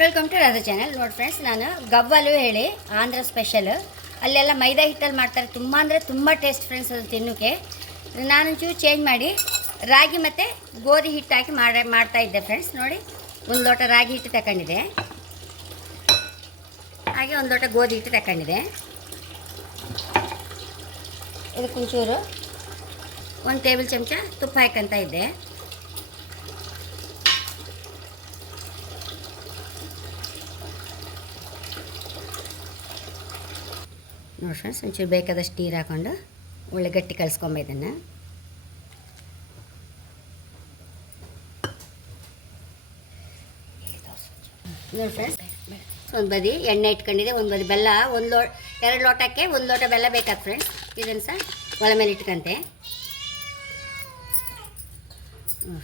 Welcome to Radha channel ನೋಡಿ friends ನಾನು ಗವ್ವಲು ಹೇಳಿ ಆಂಧ್ರ ಸ್ಪೆಷಲ್ ಅಲ್ಲೆಲ್ಲ ಮೈದಾ ಹಿಟ್ಟಲ್ಲಿ ಮಾಡ್ತಾರೆ. ತುಂಬ ಅಂದರೆ ತುಂಬ ಟೇಸ್ಟ್ ಫ್ರೆಂಡ್ಸ್ ಅದು ತಿನ್ನೋಕ್ಕೆ ನಾನೊಂಚೂರು ಚೇಂಜ್ ಮಾಡಿ ರಾಗಿ ಮತ್ತು ಗೋಧಿ ಹಿಟ್ಟು ಹಾಕಿ ಮಾಡಿ, ಮಾಡ್ತಾ ಇದ್ದೆ ಫ್ರೆಂಡ್ಸ್ ನೋಡಿ, ಒಂದು ಲೋಟ ರಾಗಿ ಹಿಟ್ಟು ತಗೊಂಡಿದೆ ಹಾಗೆ ಒಂದು ಲೋಟ ಗೋಧಿ ಹಿಟ್ಟು ತಗೊಂಡಿದೆ ಇದಕ್ಕೊಂಚೂರು ಒಂದು ಟೇಬಲ್ ಚಮಚ ತುಪ್ಪ ಹಾಕಂತ ಇದ್ದೆ. ನೋಡಿ ಫ್ರೆಂಡ್ಸ್ ಒಂಚೂರು ಬೇಕಾದಷ್ಟು ನೀರು ಹಾಕೊಂಡು ಒಳ್ಳೆ ಗಟ್ಟಿ ಕಲಿಸ್ಕೊಂಬ ಇದನ್ನು. ನೋಡಿ ಫ್ರೆಂಡ್ಸ್ ಒಂದು ಬದಿ ಎಣ್ಣೆ ಇಟ್ಕೊಂಡಿದೆ ಒಂದು ಬದಿ ಬೆಲ್ಲ, ಒಂದು ಲೋ, ಎರಡು ಲೋಟಕ್ಕೆ ಒಂದು ಲೋಟ ಬೆಲ್ಲ ಬೇಕಾ ಫ್ರೆಂಡ್ಸ್ ಇದನ್ನು ಸಹ ಒಲೆ ಮೇಲೆ ಇಟ್ಕಂತೆ.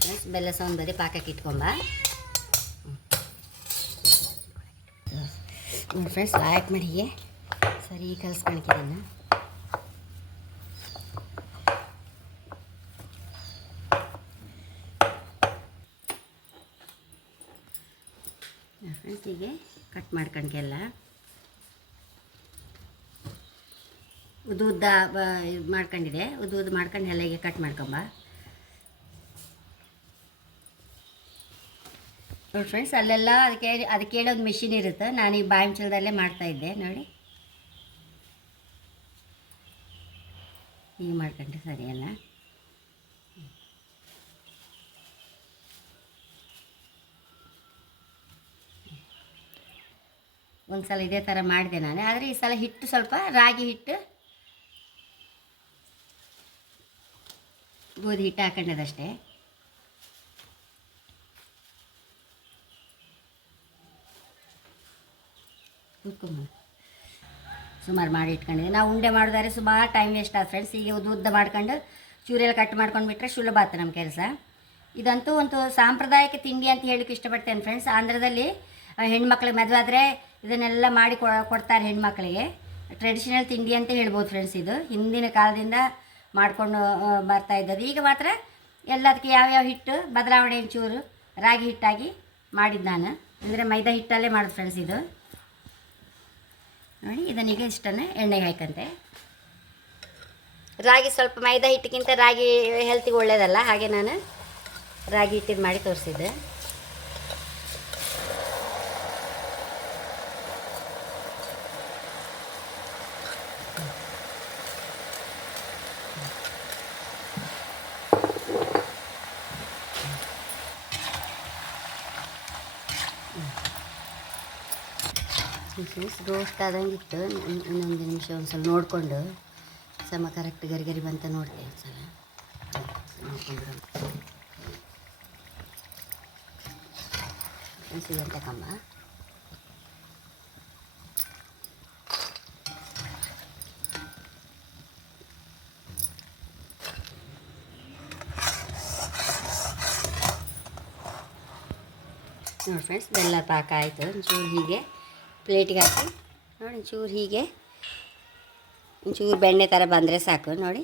ಫ್ರೆಂಡ್ಸ್ ಬೆಲ್ಲ ಸಹ ಒಂದು ಬದಿ ಪಾಕಕ್ಕೆ ಇಟ್ಕೊಂಬ. ನೋಡಿ ಫ್ರೆಂಡ್ಸ್ ಲಾಯಕ್ ಮಾಡಿಗೆ ಸರಿ ಕಲಿಸ್ಕೊಳಕಿದನ್ನು ಫ್ರೆಂಡ್ಸ್ ಹೀಗೆ ಕಟ್ ಮಾಡ್ಕೊಂಡ್ಕೆಲ್ಲ ಉದ್ದು ಉದ್ದ ಇದು ಮಾಡ್ಕೊಂಡಿದೆ. ಉದ್ದು ಉದ್ದು ಮಾಡ್ಕೊಂಡು ಎಲ್ಲ ಕಟ್ ಮಾಡ್ಕೊಂಬ ನೋಡಿ ಫ್ರೆಂಡ್ಸ್ ಅಲ್ಲೆಲ್ಲ ಅದಕ್ಕೆ ಅದಕ್ಕೆ ಹೇಳೋದು ಮಿಷಿನ್ ಇರುತ್ತೆ. ನಾನು ಈ ಬಾಯಿಂಚಲದಲ್ಲೇ ಮಾಡ್ತಾಯಿದ್ದೆ ನೋಡಿ. ಹೀಗೆ ಮಾಡ್ಕೊಂಡ್ರೆ ಸರಿಯಲ್ಲ? ಒಂದು ಸಲ ಇದೇ ಥರ ಮಾಡಿದೆ ನಾನು. ಆದರೆ ಈ ಸಲ ಹಿಟ್ಟು ಸ್ವಲ್ಪ, ರಾಗಿ ಹಿಟ್ಟು, ಗೋಧಿ ಹಿಟ್ಟು ಹಾಕೊಂಡದಷ್ಟೇ. ಕೂತ್ಕೊಂಬ ಸುಮಾರು ಮಾಡಿ ಇಟ್ಕೊಂಡಿದ್ದೆ ನಾವು ಉಂಡೆ ಮಾಡಿದ್ರೆ ಸುಮಾರು ಟೈಮ್ ವೇಸ್ಟ್ ಆದ ಫ್ರೆಂಡ್ಸ್ ಈಗ ಉದ್ದು ಉದ್ದ ಮಾಡ್ಕೊಂಡು ಚೂರೆಲ್ಲ ಕಟ್ ಮಾಡ್ಕೊಂಡು ಬಿಟ್ಟರೆ ಸುಲಭ ಆಯ್ತು ನಮ್ಮ ಕೆಲಸ. ಇದಂತೂ ಒಂದು ಸಾಂಪ್ರದಾಯಿಕ ತಿಂಡಿ ಅಂತ ಹೇಳಕ್ಕೆ ಇಷ್ಟಪಡ್ತೇನೆ ಫ್ರೆಂಡ್ಸ್ ಆಂಧ್ರದಲ್ಲಿ ಹೆಣ್ಮಕ್ಳಿಗೆ ಮದುವೆ ಆದರೆ ಇದನ್ನೆಲ್ಲ ಮಾಡಿ ಕೊಡ್ತಾರೆ ಹೆಣ್ಮಕ್ಳಿಗೆ. ಟ್ರೆಡಿಷನಲ್ ತಿಂಡಿ ಅಂತ ಹೇಳ್ಬೋದು ಫ್ರೆಂಡ್ಸ್ ಇದು. ಹಿಂದಿನ ಕಾಲದಿಂದ ಮಾಡಿಕೊಂಡು ಬರ್ತಾ ಇದ್ದದ್ದು. ಈಗ ಮಾತ್ರ ಎಲ್ಲದಕ್ಕೆ ಯಾವ್ಯಾವ ಹಿಟ್ಟು, ಬದಲಾವಣೆ ಚೂರು ರಾಗಿ ಹಿಟ್ಟಾಗಿ ಮಾಡಿದ್ದು ನಾನು. ಅಂದರೆ ಮೈದಾ ಹಿಟ್ಟಲ್ಲೇ ಮಾಡೋದು ಫ್ರೆಂಡ್ಸ್ ಇದು. ನೋಡಿ, ಇದನ್ನೀಗ ಇಷ್ಟನ್ನು ಎಣ್ಣೆಗೆ ಹಾಕಂತೆ ರಾಗಿ ಸ್ವಲ್ಪ ಮೈದಾ ಹಿಟ್ಟಿಗಿಂತ ರಾಗಿ ಹೆಲ್ತಿಗೆ ಒಳ್ಳೇದಲ್ಲ, ಹಾಗೆ ನಾನು ರಾಗಿ ಹಿಟ್ಟಿದ್ದು ಮಾಡಿ ತೋರಿಸಿದ್ದೆ. ರೋಸ್ಟ್ ಆದಂಗಿತ್ತು ಇನ್- ಇನ್ನೊಂದು ನಿಮಿಷ ಒಂದು ಸಲ ನೋಡಿಕೊಂಡು ಸಮ ಕರೆಕ್ಟ್ ಗರಿ ಗರಿ ಬಂತ ನೋಡ್ತೀನಿ ಒಂದು ಸಲ ಕಂಬ ನೋಡಿ ಫ್ರೆಂಡ್ಸ್ ಬೆಲ್ಲ ಪಾಕ ಆಯಿತು ಒಂಚೂರು ಹೀಗೆ ಪ್ಲೇಟಿಗೆ ಹಾಕಿ. ನೋಡಿ, ಒಂಚೂರು ಹೀಗೆ. ಒಂಚೂರು ಬೆಣ್ಣೆ ಥರ ಬಂದರೆ ಸಾಕು, ನೋಡಿ.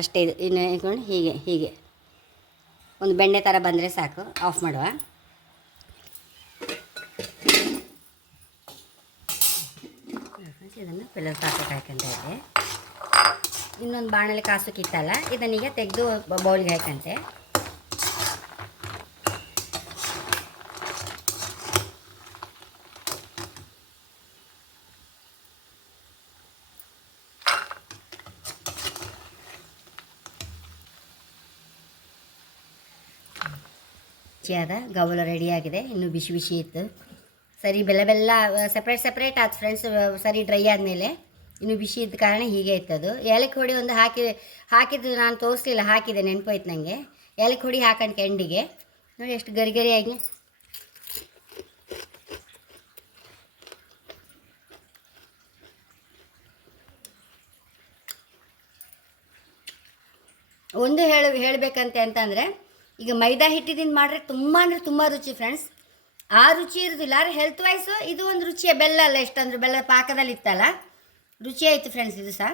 ಅಷ್ಟೇ ಇದು. ಇನ್ನು ಇಟ್ಕೊಂಡು ಹೀಗೆ ಹೀಗೆ. ಒಂದು ಬೆಣ್ಣೆ ಥರ ಬಂದರೆ ಸಾಕು, ಆಫ್ ಮಾಡುವ. ಇದನ್ನು ಪಿಲ್ಲರ್ ಪಾಕೆಟ್ ಹಾಕೊಂತ ಇದ್ದೆ. ಇನ್ನೊಂದು ಬಾಣಲೆ ಕಾಸಕ್ಕಿತ್ತಲ್ಲ ಇದನ್ನೀಗ ತೆಗೆದು ಬೌಲ್ಗೆ ಹಾಕಂತೆ ರುಚಿಯಾದ ಗೌಲ ರೆಡಿಯಾಗಿದೆ. ಇನ್ನು ಬಿಸಿ ಬಿಸಿ ಇತ್ತು. ಸರಿ, ಬೆಲ್ಲ ಬೆಲ್ಲ ಸಪ್ರೇಟ್ ಸಪ್ರೇಟ್ ಆಯ್ತು ಫ್ರೆಂಡ್ಸ್ ಸರಿ ಡ್ರೈ ಆದಮೇಲೆ ಇನ್ನು ಬಿಸಿ ಇದ್ದ ಕಾರಣ ಹೀಗೆ ಇತ್ತದು. ಏಲಕ್ಕಿ ಹೊಡಿ ಒಂದು ಹಾಕಿ, ಹಾಕಿದ್ದು ನಾನು ತೋರಿಸ್ಲಿಲ್ಲ, ಹಾಕಿದೆ, ನೆನಪೋಯ್ತು ನನಗೆ ಏಲಕ್ಕಿ ಹೊಡಿ ಹಾಕೊಂಡು ಕೆಂಡಿಗೆ. ನೋಡಿ ಎಷ್ಟು ಗರಿ ಗರಿಯಾಗಿ ಒಂದು ಹೇಳ, ಹೇಳಬೇಕಂತೆ ಅಂತಂದರೆ ಈಗ ಮೈದಾ ಹಿಟ್ಟಿದಿಂದ ಮಾಡ್ರೆ ತುಂಬ ಅಂದರೆ ತುಂಬ ರುಚಿ ಫ್ರೆಂಡ್ಸ್ ಆ ರುಚಿ ಇರೋದಿಲ್ಲ, ಆದರೆ ಹೆಲ್ತ್ ವೈಸ್ ಇದು ಒಂದು ರುಚಿಯ, ಬೆಲ್ಲ ಅಲ್ಲ ಎಷ್ಟಂದ್ರೆ ಬೆಲ್ಲ ಪಾಕದಲ್ಲಿ ಇತ್ತಲ್ಲ? ರುಚಿ ಆಯಿತು ಫ್ರೆಂಡ್ಸ್ ಇದು ಸಹ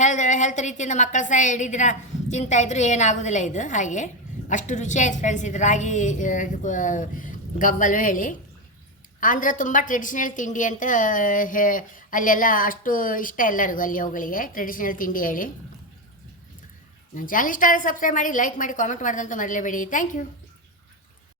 ಹೆಲ್ತ್ ಹೆಲ್ತ್ ರೀತಿಯಿಂದ ಮಕ್ಕಳು ಸಹ ಇಡೀ ತಿಂತಾಯಿದ್ರು ಏನಾಗೋದಿಲ್ಲ ಇದು, ಹಾಗೆ. ಅಷ್ಟು ರುಚಿ ಆಯ್ತು ಫ್ರೆಂಡ್ಸ್ ಇದು, ರಾಗಿ ಗಬ್ಬಲು ಹೇಳಿ. ಆಂಧ್ರ ತುಂಬ ಟ್ರೆಡಿಷನಲ್ ತಿಂಡಿ ಅಂತ ಹೇ, ಅಲ್ಲೆಲ್ಲ ಅಷ್ಟು ಇಷ್ಟ ಎಲ್ಲರಿಗೂ, ಅಲ್ಲಿ ಅವುಗಳಿಗೆ ಟ್ರೆಡಿಷನಲ್ ತಿಂಡಿ ಹೇಳಿ. ನನ್ನ ಚಾನಲ್ ಇಷ್ಟ ಸಬ್ಸ್ಕ್ರೈಬ್ ಮಾಡಿ ಲೈಕ್ ಮಾಡಿ ಕಾಮೆಂಟ್ ಮಾಡಿದಂತೂ ಮರಲೇಬೇಡಿ. Thank you